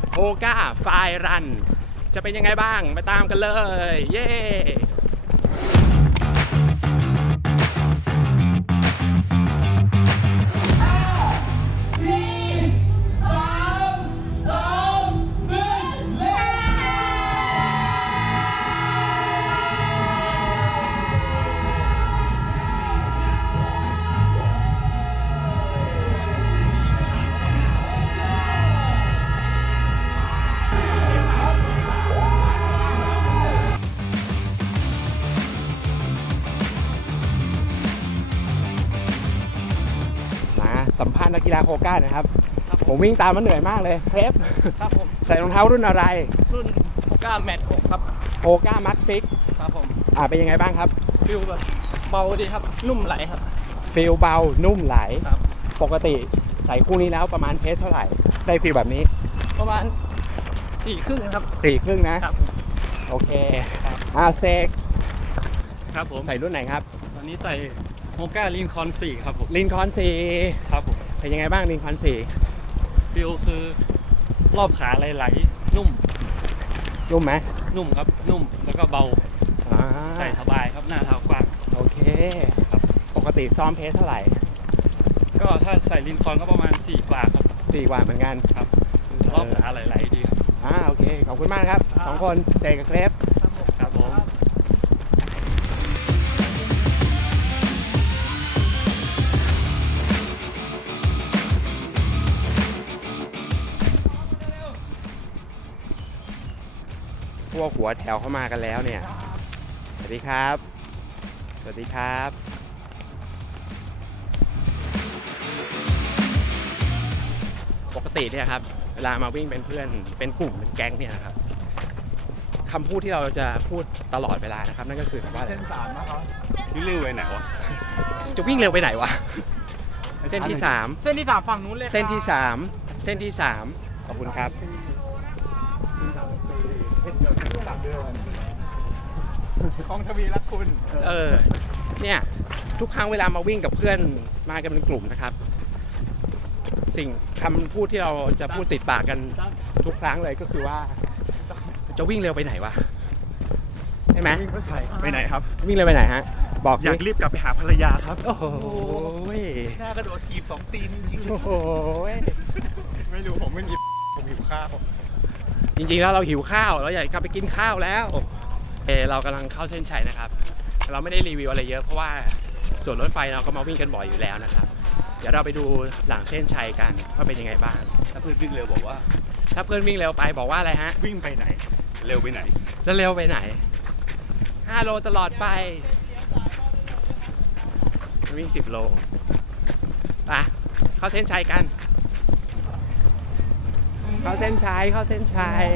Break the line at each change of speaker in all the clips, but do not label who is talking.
โฮก้าไฟรันจะเป็นยังไงบ้างไปตามกันเลยเย้สัมภาษณ์นักกีฬาโฮก้านะครับผมวิ่งตามมันเหนื่อยมากเลยเทป
ครับผม
ใส่รองเท้ารุ่นอะไร
รุ่นโฮก้าแมท6ครับ
โฮก้ามักซิก
ครับผม
เป็นยังไงบ้างครับ
ฟิลแบบเบาดีครับนุ่มไหลครับ
ฟิลเบานุ่มไหล
ครับ
ปกติใส่คู่นี้แล้วประมาณเพสเท่าไหร่ได้ฟิลแบบนี้
ประมาณ4 ครึ่งครับ
4 ครึ่งนะครับโอเคเซก
ครับผม
ใส่รุ่นไหนครับ
ตอนนี้ใส่โฮก้าลินคอล์4ครับผม
ลินคอล์4
ครับผม
เป็นยังไงบ้างลินคอล์4
ฟิลคือรอบขาไหลๆนุ่ม
ไหม
นุ่มครับนุ่มแล้วก็เบาใส่สบายครับหน้าเท้ากว้าง
โอเคครับปกติซ้อมเพสเท่าไหร่
ก็ถ้าใส่ลินคอล์ก็ประมาณ4 กว่าครับ
4 กว่าเหมือนกัน
ครับรอบขาไหลๆดีครับ
โอเคขอบคุณมากครับ2 คนเซกกับเครป
ครับผม
พวกหัวแถวเข้ามากันแล้วเนี่ยสวัสดีครับสวัสดีครับปกติเนี่ยครับเวลามาวิ่งเป็นเพื่อนเป็นกลุ่มเป็นแก๊งเนี่ยนะครับคำพูดที่เราจะพูดตลอดเวลานะครับนั่นก็คือว่าเส้น3นะครับ
วิ่งเร็วไปไหนวะ
จะวิ่งเร็วไปไหนวะเส้นที่
3เส้นที่3ฝั่งนู้นเลย
เส้นที่3เส้นที่3ขอบคุณครับ
ของทวีรักคุณ
เนี่ยทุกครั้งเวลามาวิ่งกับเพื่อนมากันเป็นกลุ่มนะครับสิ่งคำพูดที่เราจะพูดติดปากกันทุกครั้งเลยก็คือว่าจะวิ่งเร็วไปไหนวะใช่ไหม
วิ่งไม่ใช่ไปไหนครับ
วิ่งเร็วไปไหนฮะบอก
อยากรีบกลับไปหาภรรยาครับ
โอ้โห
หน้ากระโดดถีบ2 ตีนจริงๆ
โอ้โห
ไม่รู้ผมไม่มีผมหิวข้าว
จริงๆแล้วเราหิวข้าวเราอยากกลับไปกินข้าวแล้วเรากำลังเข้าเส้นชัยนะครับเราไม่ได้รีวิวอะไรเยอะเพราะว่าส่วนรถไฟเราก็มาวิ่งกันบ่อยอยู่แล้วนะครับเดี๋ยวเราไปดูหลังเส้นชัยกันว่าเป็นยังไงบ้าง
ถ้าเพื่อนวิ่งเร็วบอกว่า
ถ้าเพื่อนวิ่งเร็วไปบอกว่าอะไรฮะ
วิ่งไปไหนเร็วไปไหน
จะเร็วไปไหน5 โลตลอดไปวิ่ง10 โลไปเข้าเส้นชัยกันเข้าเส้นชัย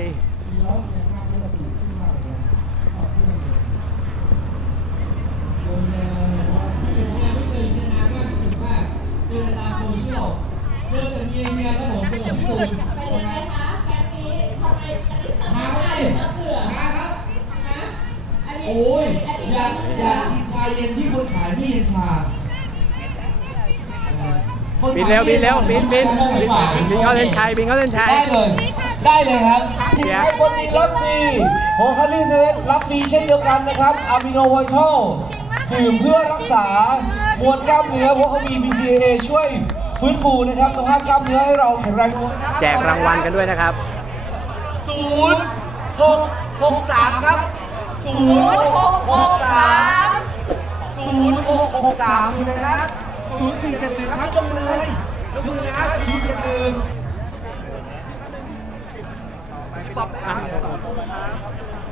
เริ่มจากเมียครับผมเป็นพี่อุ่นเป็นยังไงคะแกงนี้ทำไมอันนี้สำคัญมากเลยเสือครับโอ้ยอยากกินชาเย็นที่คนขายไม่เย็นชา
บินเร็วบินเข้าเส้นชัย
ได้เลยครับจิตให้คนดีรับฟรีโฮคาริเซเว่นรับฟรีเช่นเดียวกันนะครับอะมิโนไวทัลดื่มเพื่อรักษามวลกล้ามเนื้อเพราะเขามี BCAA ช่วยฟื้นฟูนะครับสภาพกล้ามเนื้อให้เราแข็งแรง
แจกรางวัลกันด้วยนะครับ
0663ครับ0663นะครับ0471ครับจงเลยยกมือครับ0471